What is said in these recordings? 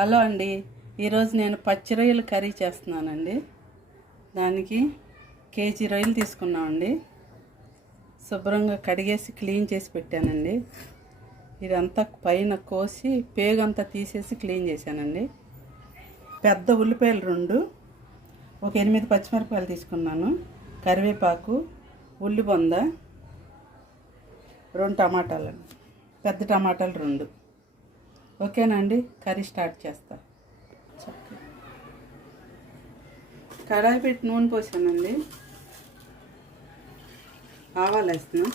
Hello అండి. ఈరోజు నేను పచ్చి రొయ్యలు కర్రీ చేస్తున్నానండి. దానికి కేజీ రొయ్యలు తీసుకున్నామండి. శుభ్రంగా కడిగేసి క్లీన్ చేసి పెట్టానండి. ఇదంతా పైన కోసి పేగంతా తీసేసి క్లీన్ చేశానండి. పెద్ద ఉల్లిపాయలు రెండు ఒక ఎనిమిది పచ్చిమిరపకాయలు తీసుకున్నాను. కరివేపాకు ఉల్లిబొంద రెండు టమాటాలు పెద్ద టమాటాలు రెండు. ఓకేనండి కర్రీ స్టార్ట్ చేస్తా. కడాయి పెట్టి నూనె పోసానండి. ఆవాలు వేస్తున్నా.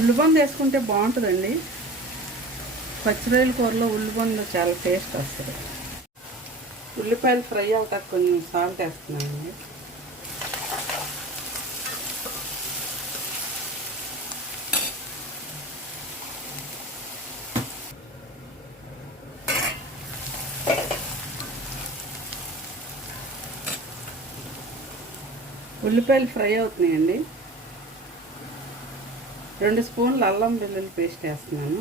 ఉల్లిబంద వేసుకుంటే బాగుంటుందండి. పచ్చిరొయ్యల కూరలో ఉల్లిబంద చాలా టేస్ట్ వస్తుంది. ఉల్లిపాయలు ఫ్రై అవటానికి కొంచెం సాల్ట్ వేస్తున్నానండి. ఉల్లిపాయలు ఫ్రై అవుతున్నాయండి. రెండు స్పూన్లు అల్లం వెల్లుల్లి పేస్ట్ వేస్తున్నాను.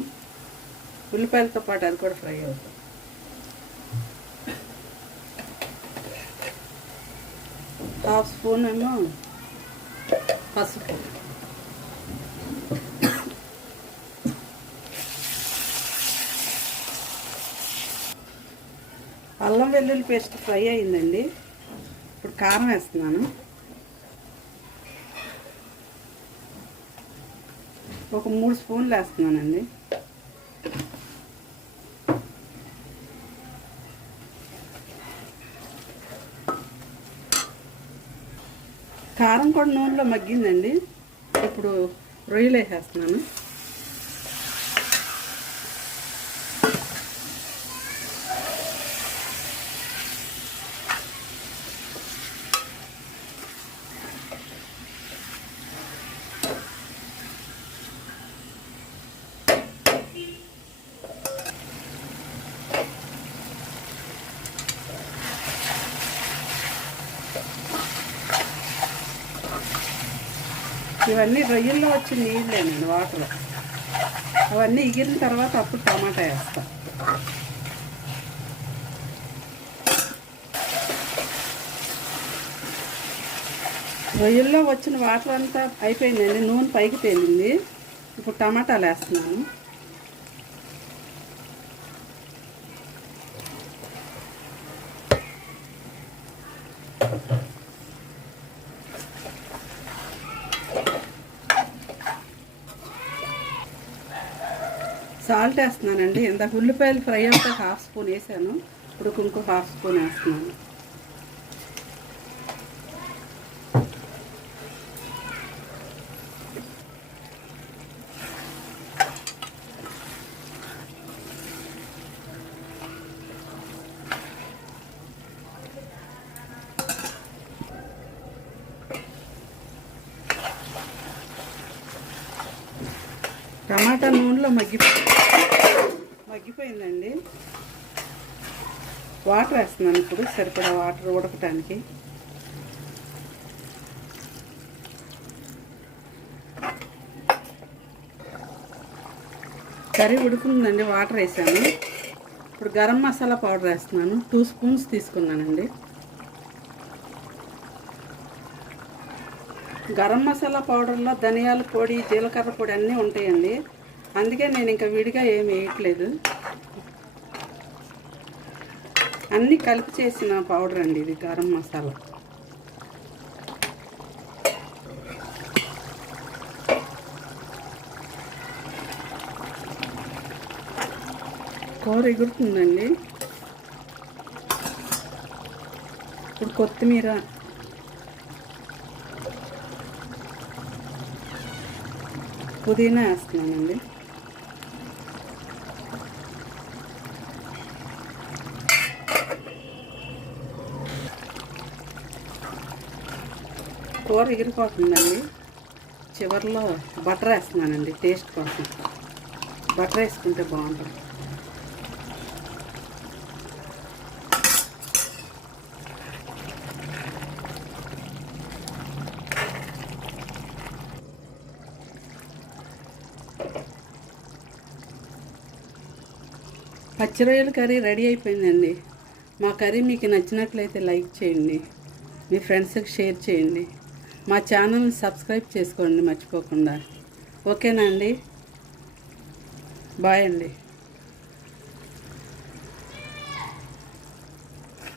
ఉల్లిపాయలతో పాటు అది కూడా ఫ్రై అవుతుంది. హాఫ్ స్పూన్ ఏమో పసుపు. అల్లం వెల్లుల్లి పేస్ట్ ఫ్రై అయిందండి. ఇప్పుడు కారం వేస్తున్నాను. ఒక మూడు స్పూన్లు వేస్తున్నానండి. కారం కూడా నూనెలో మగ్గిందండి. ఇప్పుడు రొయ్యలు వేసేస్తున్నాను. ఇవన్నీ రొయ్యల్లో వచ్చిన నీళ్ళేనండి వాటర్ అవన్నీ ఎగిరిన తర్వాత అప్పుడు టమాటా వేస్తా. రొయ్యల్లో వచ్చిన వాటర్ అంతా అయిపోయిందండి నూనె పైకి తేలింది. ఇప్పుడు టమాటాలు వేస్తున్నాను. సాల్ట్ వేస్తున్నానండి. ఇందాక ఉల్లిపాయలు ఫ్రై అవుతా హాఫ్ స్పూన్ వేసాను. ఇప్పుడు ఇంకో హాఫ్ స్పూన్ వేస్తున్నాను. వాటర్లో మగ్గి మగ్గిపో మగ్గిపోయిందండి. వాటర్ వేస్తున్నాను ఇప్పుడు సరిపడా వాటర్ ఉడకటానికి. కర్రీ ఉడుకుందండి వాటర్ వేసాను. ఇప్పుడు గరం మసాలా పౌడర్ వేస్తున్నాను టూ స్పూన్స్ తీసుకున్నానండి. గరం మసాలా పౌడర్లో ధనియాల పొడి జీలకర్ర పొడి అన్నీ ఉంటాయండి. అందుకే నేను ఇంకా విడిగా ఏమి వేయట్లేదు. అన్నీ కలిపి చేసిన పౌడర్ అండి ఇది గరం మసాలా. కూర ఎగురుతుందండి. ఇప్పుడు కొత్తిమీర. పుదీనా వేస్తున్నానండి. కూర ఎగిరిపోతుందండి. చివరిలో బటర్ వేస్తున్నానండి టేస్ట్ కోసం. బటర్ వేసుకుంటే బాగుంటుంది. పచ్చి రొయ్యల కర్రీ రెడీ అయిపోయిందండి. మా కర్రీ మీకు నచ్చినట్లయితే లైక్ చేయండి. మీ ఫ్రెండ్స్కి షేర్ చేయండి. మా ఛానల్ని సబ్స్క్రైబ్ చేసుకోండి మర్చిపోకుండా. ఓకేనా అండి? బాయ్ అండి.